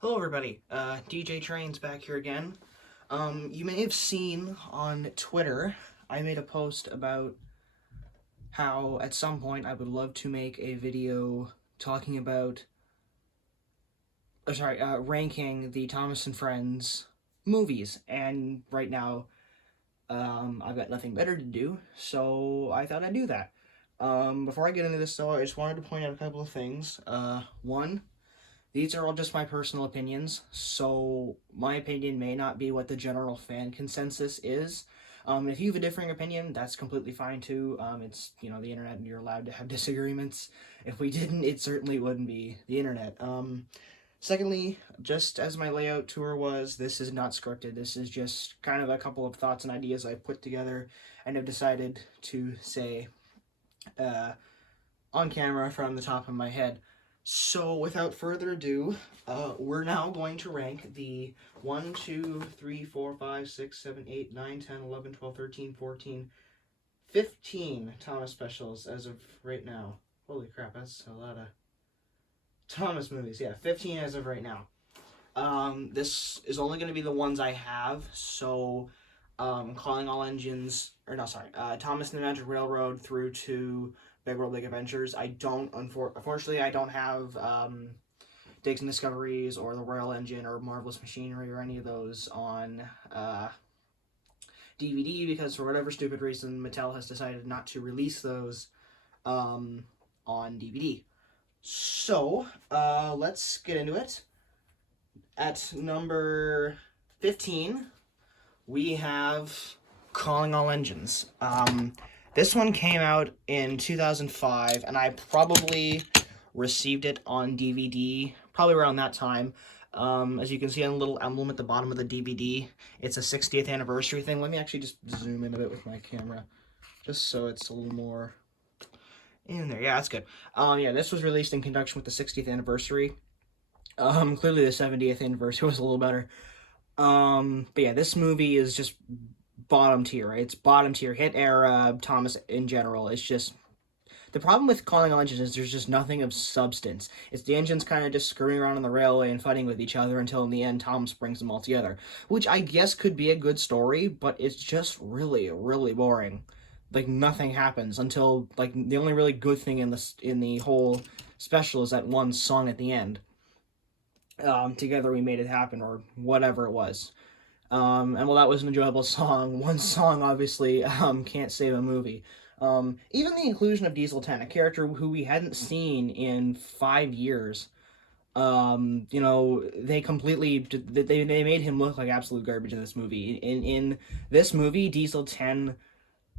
Hello everybody, DJ Train's back here again. You may have seen on Twitter, I made a post about how at some point I would love to make a video talking about, ranking the Thomas and Friends movies, and right now, I've got nothing better to do, so I thought I'd do that. Before I get into this though, I just wanted to point out a couple of things. One, these are all just my personal opinions, so my opinion may not be what the general fan consensus is. If you have a differing opinion, that's completely fine too. It's, the internet and you're allowed to have disagreements. If we didn't, it certainly wouldn't be the internet. Secondly, just as my layout tour was, this is not scripted. This is just kind of a couple of thoughts and ideas I put together and have decided to say on camera from the top of my head. So, without further ado, we're now going to rank the 1, 2, 3, 4, 5, 6, 7, 8, 9, 10, 11, 12, 13, 14, 15 Thomas specials as of right now. Holy crap, that's a lot of Thomas movies. Yeah, 15 as of right now. This is only going to be the ones I have, so Calling All Engines, Thomas and the Magic Railroad through to Big World Big Adventures. Unfortunately, I don't have Digs and Discoveries or The Royal Engine or Marvelous Machinery or any of those on DVD because for whatever stupid reason, Mattel has decided not to release those on DVD. So, let's get into it. At number 15, we have Calling All Engines. This one came out in 2005, and I probably received it on DVD probably around that time. As you can see on the little emblem at the bottom of the DVD, it's a 60th anniversary thing. Let me actually just zoom in a bit with my camera, just so it's a little more in there. Yeah, that's good. This was released in conjunction with the 60th anniversary. Clearly the 70th anniversary was a little better. But yeah, this movie is just bottom tier. It's bottom tier hit era Thomas in general. It's just the problem with Calling All Engines is there's just nothing of substance. It's the engines kind of just screwing around on the railway and fighting with each other until in the end Thomas brings them all together, which I guess could be a good story, but it's just really, really boring. Like nothing happens until like the only really good thing in the whole special is that one song at the end. Together we made it happen, or whatever it was. And while that was an enjoyable song, one song obviously can't save a movie. Even the inclusion of Diesel 10, a character who we hadn't seen in 5 years, they completely they made him look like absolute garbage in this movie. In this movie, Diesel 10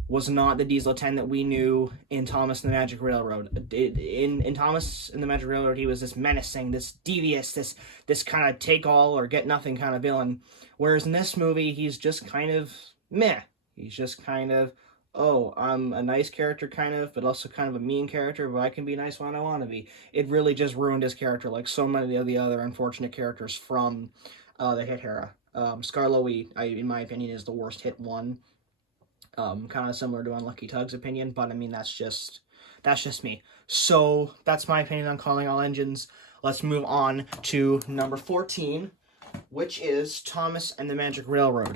was not the Diesel 10 that we knew in Thomas and the Magic Railroad. In Thomas and the Magic Railroad, he was this menacing, this devious, this kind of take all or get nothing kind of villain. Whereas in this movie, he's just kind of meh. He's just kind of, oh, I'm a nice character kind of, but also kind of a mean character, but I can be nice when I want to be. It really just ruined his character like so many of the other unfortunate characters from the hit era. Skarloey, in my opinion, is the worst hit one. Kind of similar to Unlucky Tug's opinion, but I mean that's just me. So that's my opinion on Calling All Engines. Let's move on to number 14, which is Thomas and the Magic Railroad.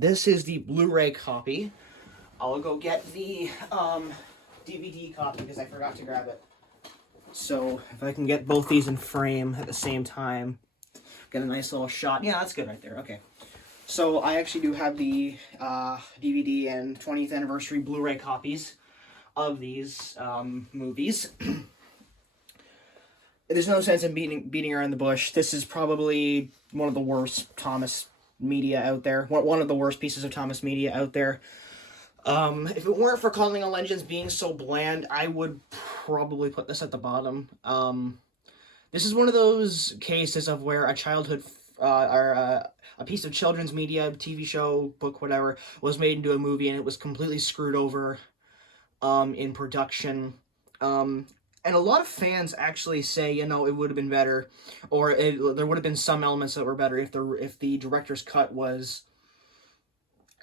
This is the Blu-ray copy. I'll go get the DVD copy because I forgot to grab it. So if I can get both these in frame at the same time, get a nice little shot. Yeah, that's good right there. Okay. So I actually do have the DVD and 20th anniversary Blu-ray copies of these movies. There's no sense in beating around the bush. This is probably one of the worst Thomas media out there. One of the worst pieces of Thomas media out there. If it weren't for Calling All Engines being so bland, I would probably put this at the bottom. This is one of those cases of where a childhood a piece of children's media, TV show, book, whatever, was made into a movie and it was completely screwed over in production. And a lot of fans actually say, it would have been better, or there would have been some elements that were better if the director's cut was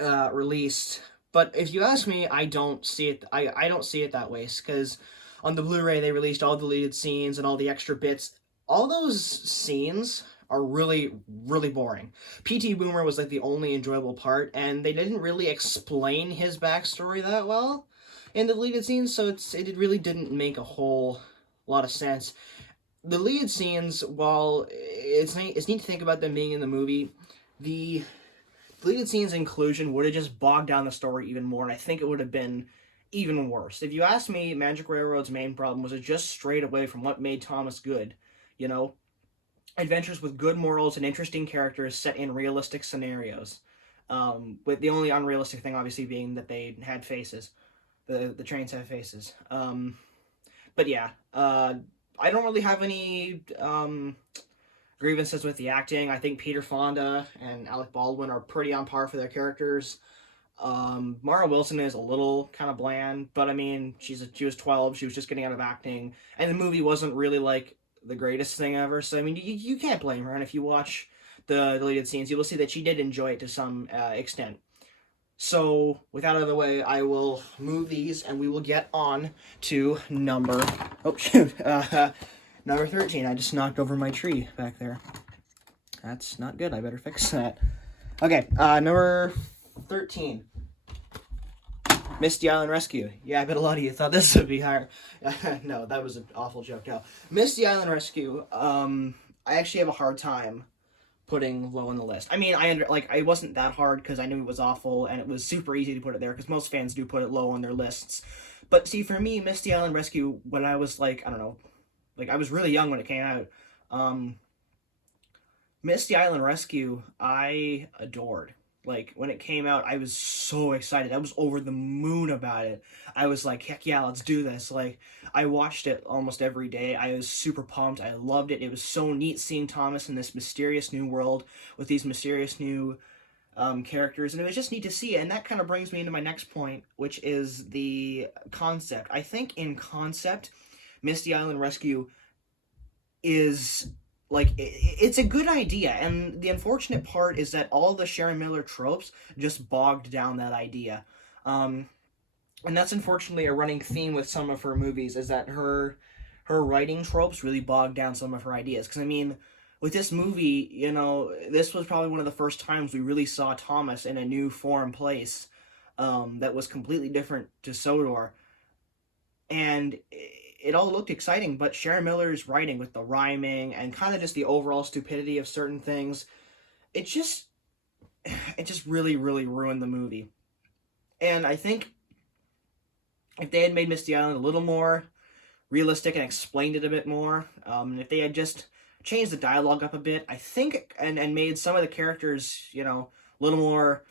released. But if you ask me, I don't see it. I don't see it that way, because on the Blu-ray they released all the deleted scenes and all the extra bits. All those scenes are really, really boring. P.T. Boomer was like the only enjoyable part, and they didn't really explain his backstory that well in the deleted scenes, so it really didn't make a whole lot of sense. The deleted scenes, while it's neat to think about them being in the movie, the deleted scenes inclusion would have just bogged down the story even more, and I think it would have been even worse. If you ask me, Magic Railroad's main problem was it just strayed away from what made Thomas good. You know, adventures with good morals and interesting characters set in realistic scenarios. With the only unrealistic thing, obviously, being that they had faces. The trains have faces. But yeah, I don't really have any grievances with the acting. I think Peter Fonda and Alec Baldwin are pretty on par for their characters. Mara Wilson is a little kind of bland, but I mean, she was 12, she was just getting out of acting, and the movie wasn't really like the greatest thing ever, so I mean, you can't blame her, and if you watch the deleted scenes, you will see that she did enjoy it to some extent. So, with that out of the way, I will move these, and we will get on to number 13. I just knocked over my tree back there. That's not good, I better fix that. Okay, number 13. Misty Island Rescue. Yeah, I bet a lot of you thought this would be higher. No, that was an awful joke. No. Misty Island Rescue, I actually have a hard time putting low on the list. I mean, it wasn't that hard because I knew it was awful, and it was super easy to put it there because most fans do put it low on their lists. But see, for me, Misty Island Rescue, when I was like, I don't know, like I was really young when it came out, Misty Island Rescue, I adored. Like, when it came out, I was so excited. I was over the moon about it. I was like, heck yeah, let's do this. Like, I watched it almost every day. I was super pumped. I loved it. It was so neat seeing Thomas in this mysterious new world with these mysterious new characters. And it was just neat to see it. And that kind of brings me into my next point, which is the concept. I think in concept, Misty Island Rescue is... like, it's a good idea, and the unfortunate part is that all the Sharon Miller tropes just bogged down that idea. And that's unfortunately a running theme with some of her movies, is that her writing tropes really bogged down some of her ideas. Because, I mean, with this movie, you know, this was probably one of the first times we really saw Thomas in a new foreign place that was completely different to Sodor. And it all looked exciting, but Sharon Miller's writing with the rhyming and kind of just the overall stupidity of certain things, it just really, really ruined the movie. And I think if they had made Misty Island a little more realistic and explained it a bit more, and if they had just changed the dialogue up a bit, I think, and made some of the characters, you know, a little more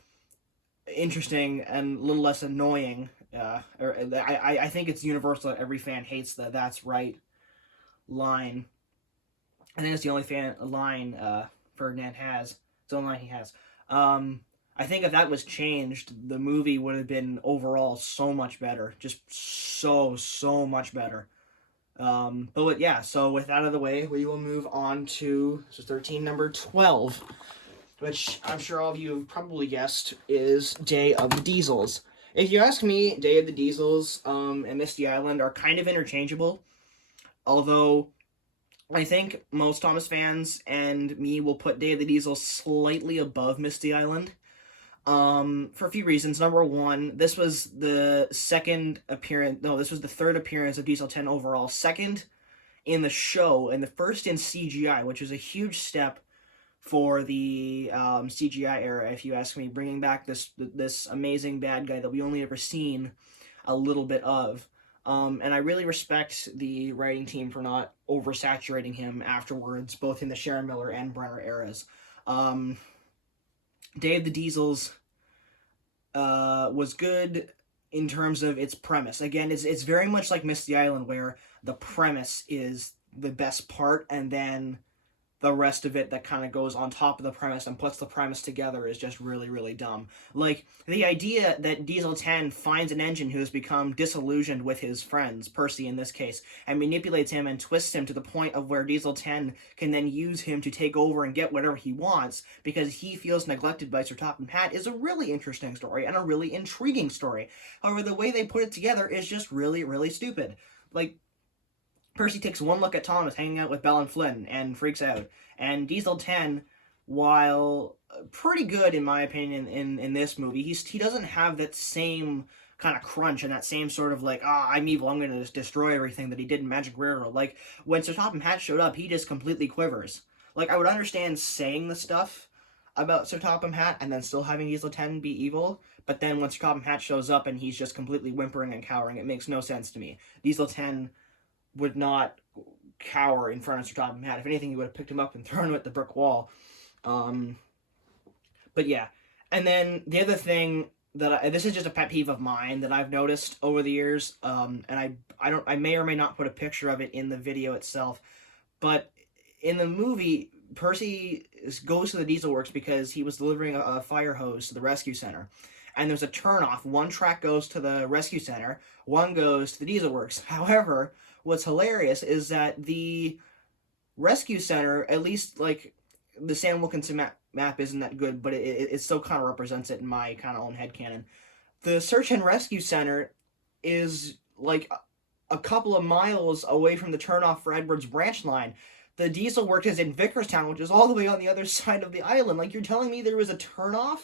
interesting and a little less annoying. I think it's universal that every fan hates the "that's right" line. I think it's the only line Ferdinand has. It's the only line he has. I think if that was changed, the movie would have been overall so much better. Just so much better. But yeah, so with that out of the way, we will move on to 13, number 12, which I'm sure all of you have probably guessed is Day of the Diesels. If you ask me, Day of the Diesels and Misty Island are kind of interchangeable, although I think most Thomas fans and me will put Day of the Diesels slightly above Misty Island for a few reasons. Number one, this was the third appearance of Diesel 10 overall, second in the show, and the first in CGI, which was a huge step for the CGI era, if you ask me, bringing back this amazing bad guy that we only ever seen a little bit of. And I really respect the writing team for not oversaturating him afterwards, both in the Sharon Miller and Brenner eras. Day of the Diesels was good in terms of its premise. Again, it's very much like Misty Island, where the premise is the best part, and then the rest of it that kind of goes on top of the premise and puts the premise together is just really, really dumb. Like, the idea that Diesel 10 finds an engine who has become disillusioned with his friends, Percy in this case, and manipulates him and twists him to the point of where Diesel 10 can then use him to take over and get whatever he wants because he feels neglected by Sir Topham Hatt is a really interesting story and a really intriguing story. However, the way they put it together is just really, really stupid. Like, Percy takes one look at Thomas hanging out with Belle and Flynn and freaks out. And Diesel 10, while pretty good in my opinion in this movie, he doesn't have that same kind of crunch and that same sort of like, I'm evil, I'm going to just destroy everything that he did in Magic Railroad. Like, when Sir Topham Hatt showed up, he just completely quivers. Like, I would understand saying the stuff about Sir Topham Hatt and then still having Diesel 10 be evil, but then when Sir Topham Hatt shows up and he's just completely whimpering and cowering, it makes no sense to me. Diesel 10 would not cower in front of Sir Topham Hatt. If anything, he would have picked him up and thrown him at the brick wall. But yeah. And then the other thing that this is just a pet peeve of mine that I've noticed over the years, and I may or may not put a picture of it in the video itself, but in the movie, Percy goes to the Diesel Works because he was delivering a fire hose to the rescue center. And there's a turnoff. One track goes to the rescue center, one goes to the Diesel Works. However, what's hilarious is that the rescue center, at least like the Sam Wilkinson map isn't that good, but it still kind of represents it in my kind of own headcanon. The search and rescue center is like a couple of miles away from the turnoff for Edward's branch line. The Diesel Works is in Vickerstown, which is all the way on the other side of the island. Like, you're telling me there was a turnoff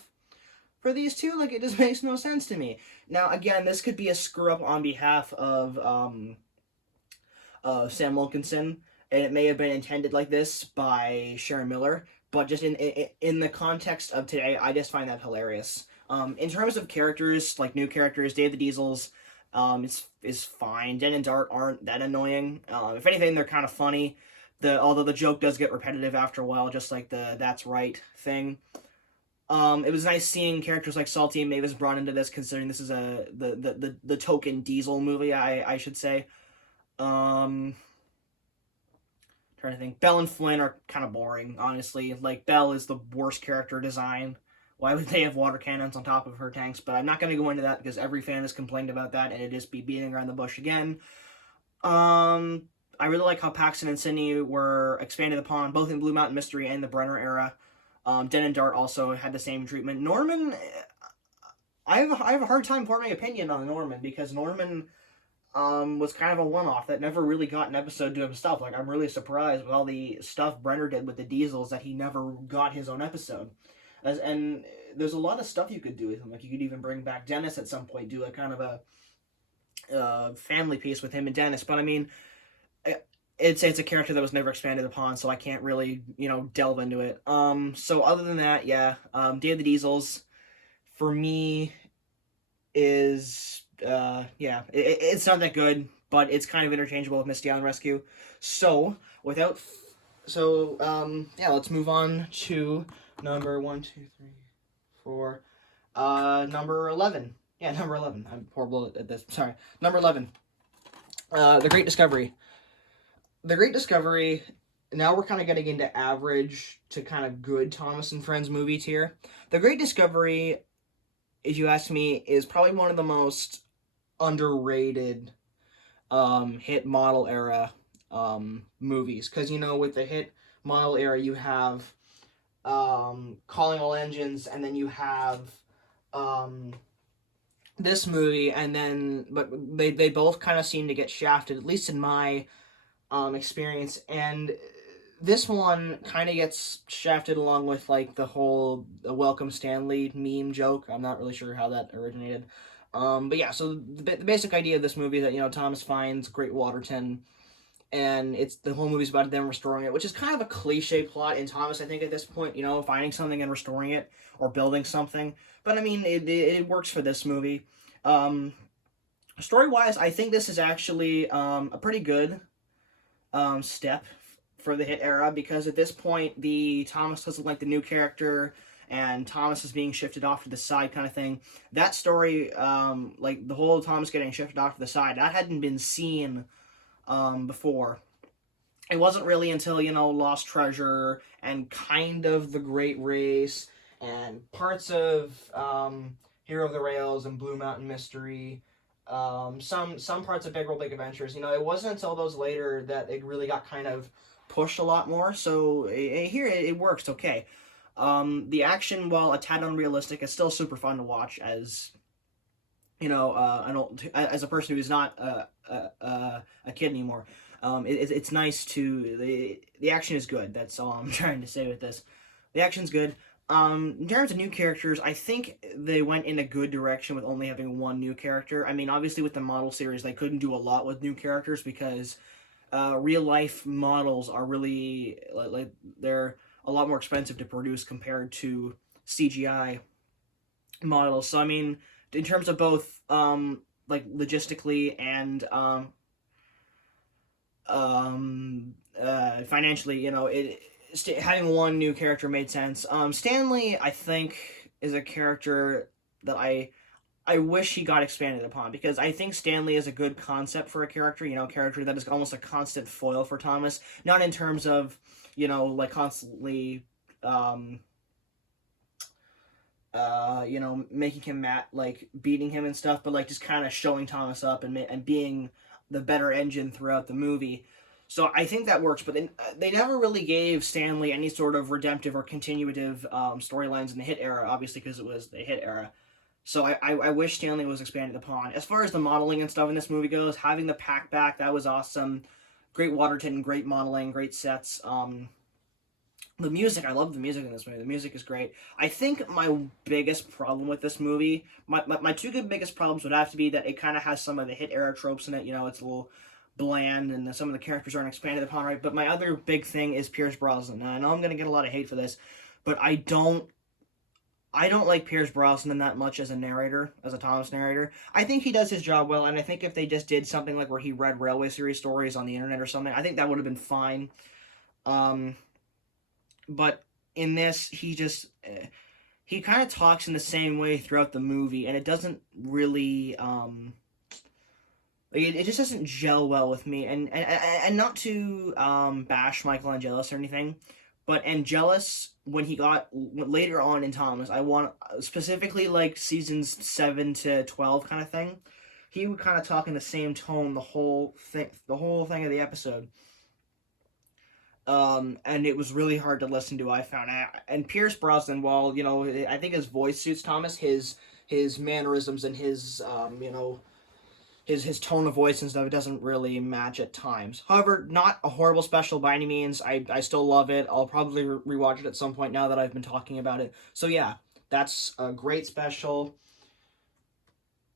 for these two? Like, it just makes no sense to me. Now, again, this could be a screw-up on behalf of Sam Wilkinson, and it may have been intended like this by Sharon Miller, but just in the context of today, I just find that hilarious. In terms of characters, like new characters, Dave the Diesels is fine. Den and Dart aren't that annoying. If anything, they're kind of funny. Although the joke does get repetitive after a while, just like the "that's right" thing. It was nice seeing characters like Salty and Mavis brought into this, considering this is the token Diesel movie, I should say. Trying to think. Belle and Flynn are kind of boring, honestly. Like, Belle is the worst character design. Why would they have water cannons on top of her tanks? But I'm not going to go into that because every fan has complained about that, and it'd just be beating around the bush again. I really like how Paxton and Sydney were expanded upon, both in Blue Mountain Mystery and the Brenner era. Den and Dart also had the same treatment. Norman, I have a hard time forming an opinion on Norman, because Norman was kind of a one-off that never really got an episode to himself. Like, I'm really surprised with all the stuff Brenner did with the Diesels that he never got his own episode. And there's a lot of stuff you could do with him. Like, you could even bring back Dennis at some point, do a kind of a family piece with him and Dennis. But I mean, it's a character that was never expanded upon, so I can't really, delve into it. So other than that, yeah, Day of the Diesels, for me, is, it's not that good, but it's kind of interchangeable with Misty Island Rescue. So, let's move on to number number 11. Yeah, number 11. I'm horrible at this. Sorry. Number 11. The Great Discovery. The Great Discovery, now we're kind of getting into average to kind of good Thomas and Friends movie tier. The Great Discovery, if you ask me, is probably one of the most underrated hit model era movies. Because, with the hit model era, you have Calling All Engines, and then you have this movie, but they both kind of seem to get shafted, at least in my experience, and this one kind of gets shafted along with like the whole Welcome Stanley meme joke. I'm not really sure how that originated, but yeah. So the basic idea of this movie is that Thomas finds Great Waterton, and the whole movie's about them restoring it, which is kind of a cliche plot in Thomas, I think, at this point. Finding something and restoring it or building something. But I mean, it works for this movie. Story-wise, I think this is actually a pretty good step for the hit era, because at this point Thomas doesn't like the new character and Thomas is being shifted off to the side kind of thing. That story, like the whole Thomas getting shifted off to the side, that hadn't been seen before. It wasn't really until Lost Treasure and kind of The Great Race and parts of Hero of the Rails and Blue Mountain Mystery, some parts of Big World Big Adventures. It wasn't until those later that it really got kind of pushed a lot more. So here it works okay. The action, while a tad unrealistic, is still super fun to watch as as a person who's not a kid anymore. It's nice to the action is good. That's all I'm trying to say with this. The action's good. In terms of new characters, I think they went in a good direction with only having one new character. I mean, obviously with the model series, they couldn't do a lot with new characters because real life models are really like they're a lot more expensive to produce compared to CGI models. So I mean, in terms of both like logistically and financially, having one new character made sense. Stanley, I think, is a character that I wish he got expanded upon because I think Stanley is a good concept for a character. Character that is almost a constant foil for Thomas. Not in terms of like constantly making him mad, like beating him and stuff, but like just kind of showing Thomas up and being the better engine throughout the movie. So I think that works, but they never really gave Stanley any sort of redemptive or continuative storylines in the Hit era, obviously because it was the Hit era. So I wish Stanley was expanded upon. As far as the modeling and stuff in this movie goes, having the pack back, that was awesome. Great water tinting, great modeling, great sets. The music, I love the music in this movie. The music is great. I think my biggest problem with this movie, my two good biggest problems would have to be that it kind of has some of the Hit era tropes in it. It's a little bland and some of the characters aren't expanded upon right. But my other big thing is Pierce Brosnan. Now, I know I'm going to get a lot of hate for this, but I don't like Pierce Brosnan that much as a narrator, as a Thomas narrator. I think he does his job well, and I think if they just did something like where he read Railway Series stories on the internet or something, I think that would have been fine. But in this, he kind of talks in the same way throughout the movie, and it doesn't really it just doesn't gel well with me. And not to bash Michael Angelis or anything, but Angelis, when he got later on in Thomas, I want specifically like seasons 7 to 12 kind of thing, he would kind of talk in the same tone the whole thing of the episode. And it was really hard to listen to, I found out. And Pierce Brosnan, while, I think his voice suits Thomas, his mannerisms and his tone of voice and stuff, it doesn't really match at times. However, not a horrible special by any means. I still love it. I'll probably rewatch it at some point now that I've been talking about it. So yeah, that's a great special.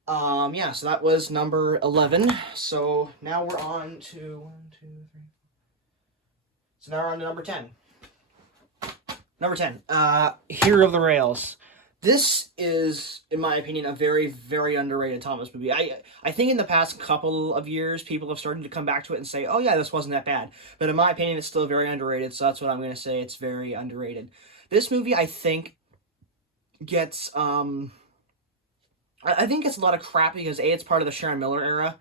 Yeah, so that was number 11. So now we're on to 1, 2, 3. So now we're on to number 10. Number 10, Hero of the Rails. This is, in my opinion, a very, very underrated Thomas movie. I think in the past couple of years, people have started to come back to it and say, oh yeah, this wasn't that bad. But in my opinion, it's still very underrated, so that's what I'm going to say. It's very underrated. This movie, I think, gets, I think gets a lot of crap because, A, it's part of the Sharon Miller era.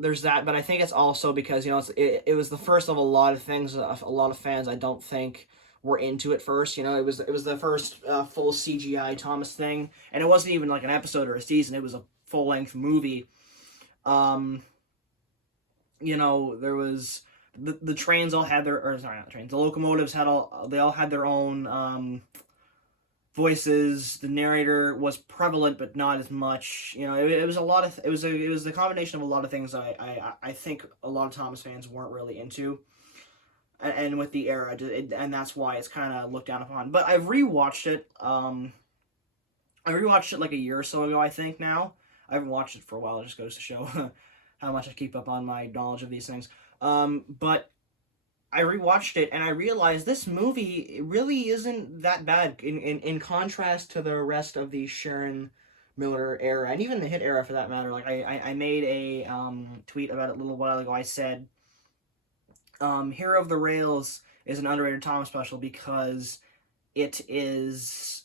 There's that, but I think it's also because, it was the first of a lot of things. A lot of fans, I don't think, were into it first. It was the first full CGI Thomas thing, and it wasn't even like an episode or a season. It was a full-length movie. There was the trains all had their, or sorry, not trains. The locomotives they all had their own voices. The narrator was prevalent, but not as much. It was a lot of it was the combination of a lot of things I think a lot of Thomas fans weren't really into. And with the era, and that's why it's kind of looked down upon. But I've rewatched it. I rewatched it like a year or so ago, I think. Now I haven't watched it for a while. It just goes to show how much I keep up on my knowledge of these things. But I rewatched it and I realized this movie really isn't that bad in contrast to the rest of the Sharon Miller era and even the Hit era for that matter. Like I made a tweet about it a little while ago. I said, Hero of the Rails is an underrated Thomas special because it is,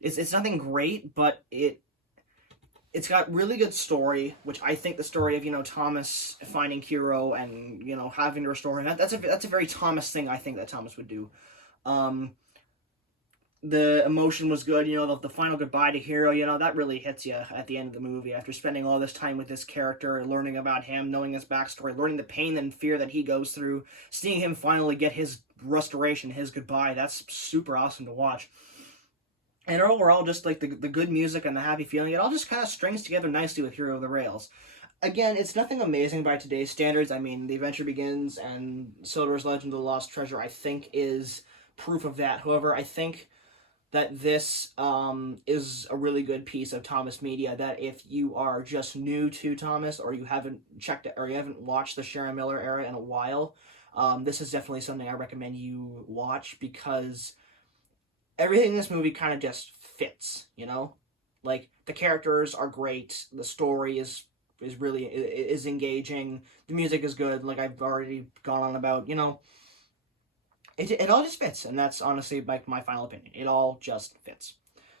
it's nothing great, but it's got really good story, which I think the story of, Thomas finding Hero and, having to restore him, that's a very Thomas thing I think that Thomas would do. The emotion was good, the final goodbye to Hero, that really hits you at the end of the movie after spending all this time with this character, learning about him, knowing his backstory, learning the pain and fear that he goes through, seeing him finally get his restoration, his goodbye. That's super awesome to watch. And overall, just like the good music and the happy feeling, it all just kind of strings together nicely with Hero of the Rails. again, it's nothing amazing by today's standards. I mean, The Adventure Begins and Sodor's Legend of the Lost Treasure, I think, is proof of that. However, I think that this is a really good piece of Thomas media, that if you are just new to Thomas, or you haven't checked it, or you haven't watched the Sharon Miller era in a while, this is definitely something I recommend you watch, because everything in this movie kind of just fits, you know? Like, the characters are great, the story is really is engaging, the music is good, like I've already gone on about, you know, it all just fits, and that's honestly like my final opinion. It all just fits.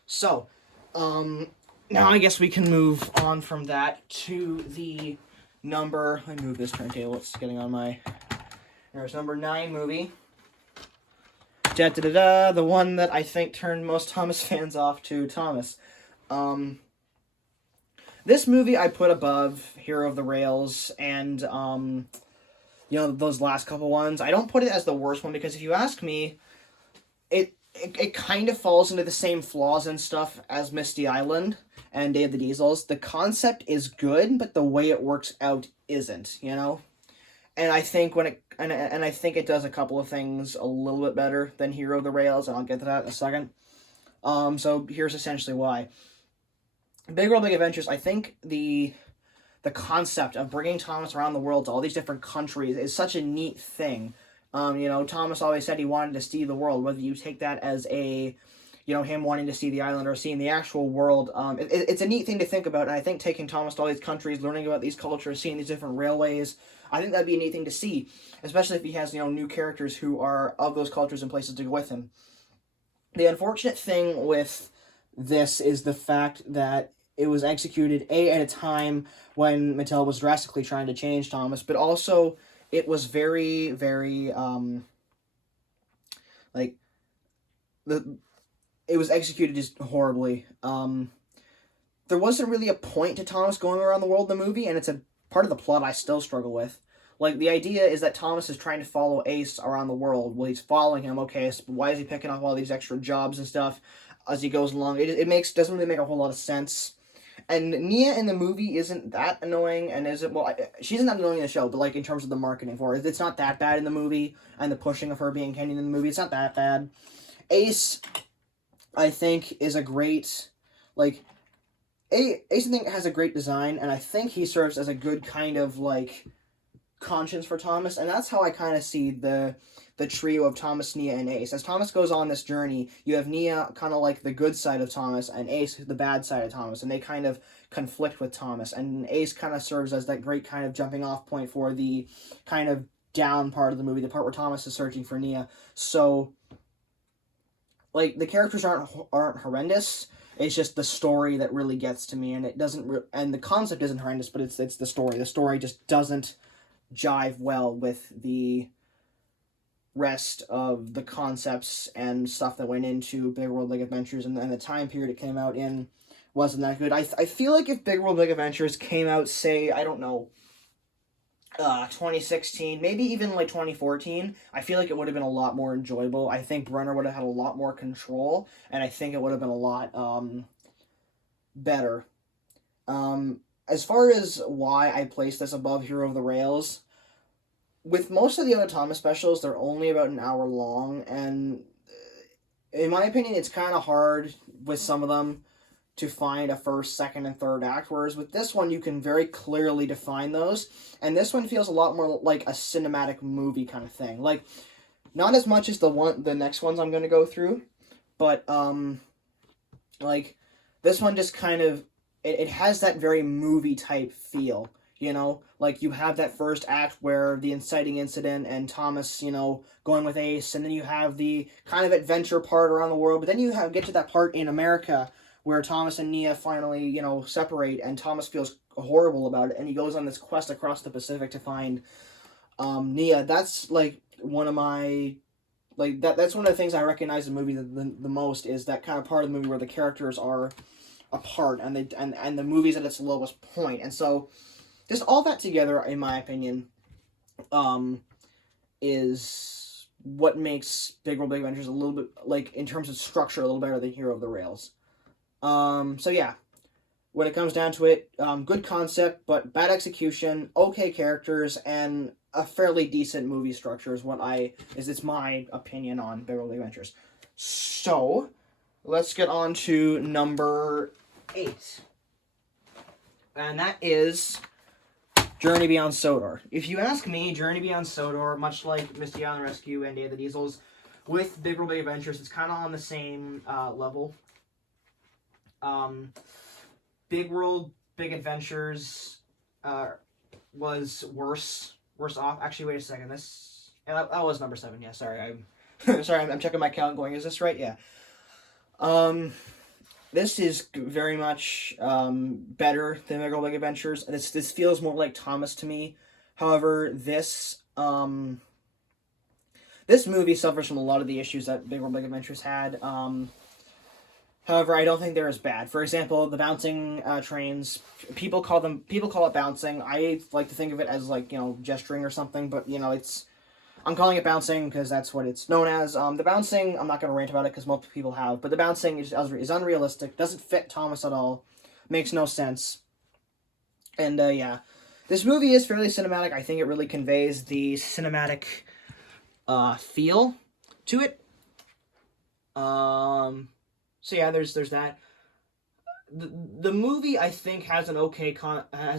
So, now I guess we can move on from that to the number. Let me move this turntable. It's getting on my. There's number 9 movie. Da da da da. The one that I think turned most Thomas fans off to Thomas. This movie I put above Hero of the Rails and you know, those last couple ones. I don't put it as the worst one, because if you ask me, it kind of falls into the same flaws and stuff as Misty Island and Day of the Diesels. The concept is good, but the way it works out isn't, you know? And I think when it and I think it does a couple of things a little bit better than Hero of the Rails, and I'll get to that in a second. So here's essentially why. Big World Big Adventures, I think the concept of bringing Thomas around the world to all these different countries is such a neat thing. You know, Thomas always said he wanted to see the world, whether you take that as a, you know, him wanting to see the island or seeing the actual world. It's a neat thing to think about, and I think taking Thomas to all these countries, learning about these cultures, seeing these different railways, I think that'd be a neat thing to see, especially if he has, you know, new characters who are of those cultures and places to go with him. The unfortunate thing with this is the fact that it was executed at a time when Mattel was drastically trying to change Thomas, but also it was very, very like it was executed just horribly. There wasn't really a point to Thomas going around the world in the movie, and it's a part of the plot I still struggle with. Like, the idea is that Thomas is trying to follow Ace around the world. Well, he's following him, okay, so why is he picking up all these extra jobs and stuff as he goes along? Doesn't really make a whole lot of sense. And Nia in the movie isn't that annoying, and she isn't that annoying in the show, but like in terms of the marketing for it, it's not that bad in the movie, and the pushing of her being Kenny in the movie, it's not that bad. Ace, I think, is a great, like, Ace I think has a great design, and I think he serves as a good kind of like conscience for Thomas, and that's how I kind of see the trio of Thomas, Nia, and Ace. As Thomas goes on this journey, you have Nia kind of like the good side of Thomas, and Ace the bad side of Thomas, and they kind of conflict with Thomas, and Ace kind of serves as that great kind of jumping off point for the kind of down part of the movie, the part where Thomas is searching for Nia. So, like, the characters aren't horrendous. It's just the story that really gets to me, and it doesn't and the concept isn't horrendous, but it's the story. The story just doesn't jive well with the rest of the concepts and stuff that went into Big World Big Adventures, and the time period it came out in wasn't that good. I feel like if Big World Big Adventures came out, say, I don't know, 2016, maybe even like 2014, I feel like it would have been a lot more enjoyable. I think Brenner would have had a lot more control, and I think it would have been a lot better. As far as why I place this above Hero of the Rails, with most of the other Thomas specials, they're only about an hour long, and in my opinion, it's kind of hard with some of them to find a first, second, and third act, whereas with this one, you can very clearly define those, and this one feels a lot more like a cinematic movie kind of thing. Like, not as much as the next ones I'm going to go through, but, like, this one just kind of, it has that very movie-type feel, you know? Like, you have that first act where the inciting incident and Thomas, you know, going with Ace, and then you have the kind of adventure part around the world, but then you get to that part in America where Thomas and Nia finally, you know, separate, and Thomas feels horrible about it, and he goes on this quest across the Pacific to find Nia. That's, like, one of my, like, that's one of the things I recognize in the movie the most, is that kind of part of the movie where the characters are apart, and the movie's at its lowest point. And so, just all that together, in my opinion, is what makes Big World Big Adventures a little bit, like, in terms of structure, a little better than Hero of the Rails. So yeah, when it comes down to it, good concept, but bad execution, okay characters, and a fairly decent movie structure it's my opinion on Beverly Adventures. So, let's get on to number 8. And that is Journey Beyond Sodor. If you ask me, Journey Beyond Sodor, much like Misty Island Rescue and Day of the Diesels, with Big World Big Adventures, it's kind of on the same level. Big World Big Adventures was worse off. Actually, wait a second. That was number 7. Yeah, sorry. I'm checking my count going, is this right? Yeah. This is very much better than Big World Big Adventures. This feels more like Thomas to me. However, this movie suffers from a lot of the issues that Big World Big Adventures had. However, I don't think they're as bad. For example, the bouncing trains, people call it bouncing. I like to think of it as gesturing or something, but I'm calling it bouncing because that's what it's known as. The bouncing, I'm not going to rant about it because most people have, but the bouncing is unrealistic, doesn't fit Thomas at all, makes no sense. And yeah, this movie is fairly cinematic. I think it really conveys the cinematic feel to it. So yeah, there's that. The movie, I think, has a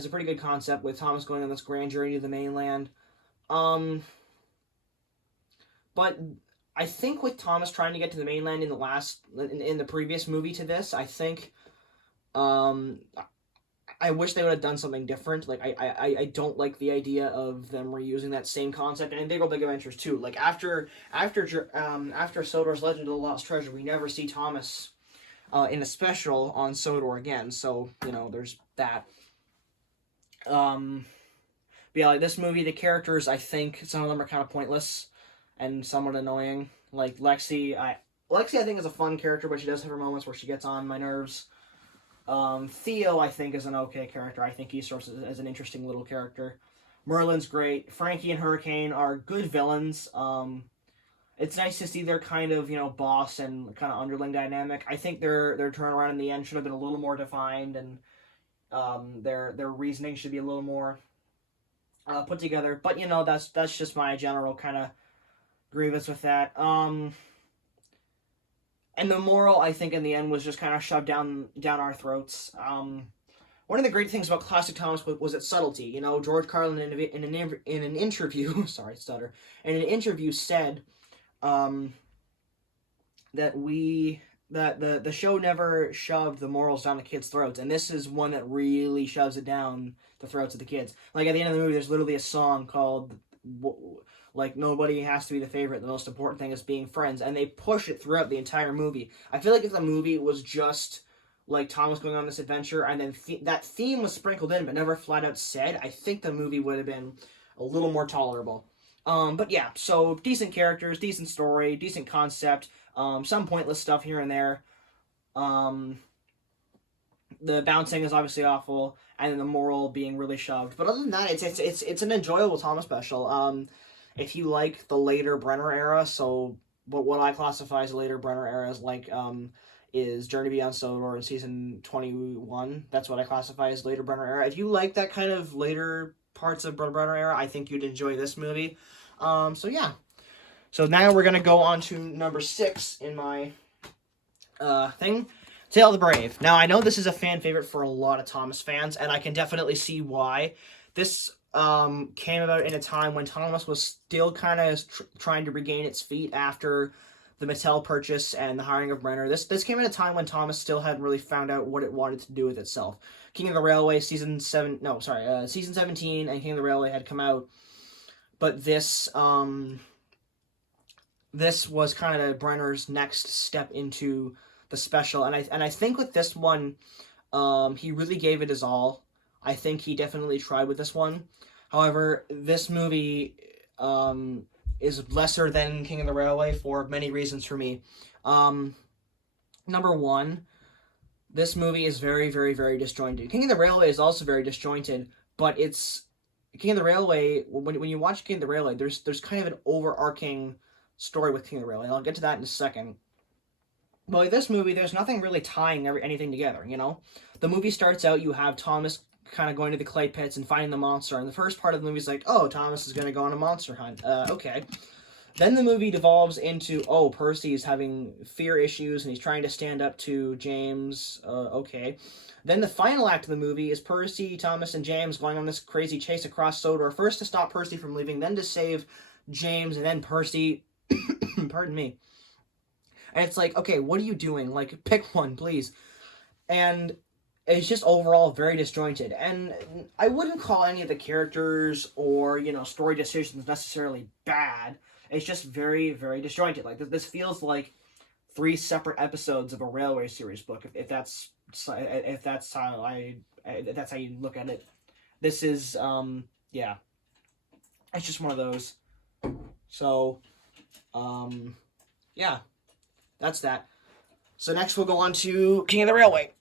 pretty good concept with Thomas going on this grand journey to the mainland. But I think with Thomas trying to get to the mainland in the previous movie to this, I think I wish they would have done something different. Like I don't like the idea of them reusing that same concept. And in Big World Big Adventures too. Like after Sodor's Legend of the Lost Treasure, we never see Thomas in a special on Sodor again. So there's that. But yeah, like this movie, the characters, I think some of them are kind of pointless and somewhat annoying. Like Lexi, I think is a fun character, but she does have her moments where she gets on my nerves. Theo, I think, is an okay character. I think he serves as an interesting little character. Merlin's great. Frankie and Hurricane are good villains. It's nice to see their kind of, boss and kind of underling dynamic. I think their turnaround in the end should have been a little more defined, and their reasoning should be a little more put together. But that's just my general kind of grievance with that. And the moral, I think, in the end was just kind of shoved down our throats. One of the great things about classic Thomas was its subtlety. George Carlin in an interview, sorry, stutter, in an interview said that the show never shoved the morals down the kids' throats, and this is one that really shoves it down the throats of the kids. Like at the end of the movie, there's literally a song called nobody has to be the favorite. The most important thing is being friends, and they push it throughout the entire movie. I feel like if the movie was just like Thomas going on this adventure, and then that theme was sprinkled in but never flat out said, I think the movie would have been a little more tolerable. But yeah, so decent characters, decent story, decent concept, some pointless stuff here and there. The bouncing is obviously awful, and then the moral being really shoved. But other than that, it's an enjoyable Thomas special. If you like the later Brenner era, so what I classify as the later Brenner era is Journey Beyond Sodor in season 21. That's what I classify as later Brenner era. If you like that kind of later parts of Brenner era, I think you'd enjoy this movie. So yeah. So now we're gonna go on to number 6 in my thing. Tale of the Brave. Now, I know this is a fan favorite for a lot of Thomas fans, and I can definitely see why. This came about in a time when Thomas was still kind of trying to regain its feet after the Mattel purchase and the hiring of Brenner. This came at a time when Thomas still hadn't really found out what it wanted to do with itself. King of the Railway season 17 and King of the Railway had come out, but this was kind of Brenner's next step into the special, and I think with this one, he really gave it his all. I think he definitely tried with this one. However, this movie is lesser than King of the Railway for many reasons for me. Number one, this movie is very, very, very disjointed. King of the Railway is also very disjointed, but it's King of the Railway. When you watch King of the Railway, there's kind of an overarching story with King of the Railway. I'll get to that in a second. But like this movie, there's nothing really tying anything together, you know? The movie starts out, you have Thomas kind of going to the clay pits and finding the monster, and the first part of the movie is like, oh, Thomas is going to go on a monster hunt. Okay. Then the movie devolves into, oh, Percy is having fear issues and he's trying to stand up to James. Okay. Then the final act of the movie is Percy, Thomas, and James going on this crazy chase across Sodor, first to stop Percy from leaving, then to save James, and then Percy. Pardon me. And it's like, okay, what are you doing? Like, pick one, please. And it's just overall very disjointed. And I wouldn't call any of the characters or, you know, story decisions necessarily bad. It's just very, very disjointed. Like, this feels like 3 separate episodes of a Railway series book, if that's how you look at it. This is, yeah. It's just one of those. So, yeah. That's that. So next we'll go on to King of the Railway.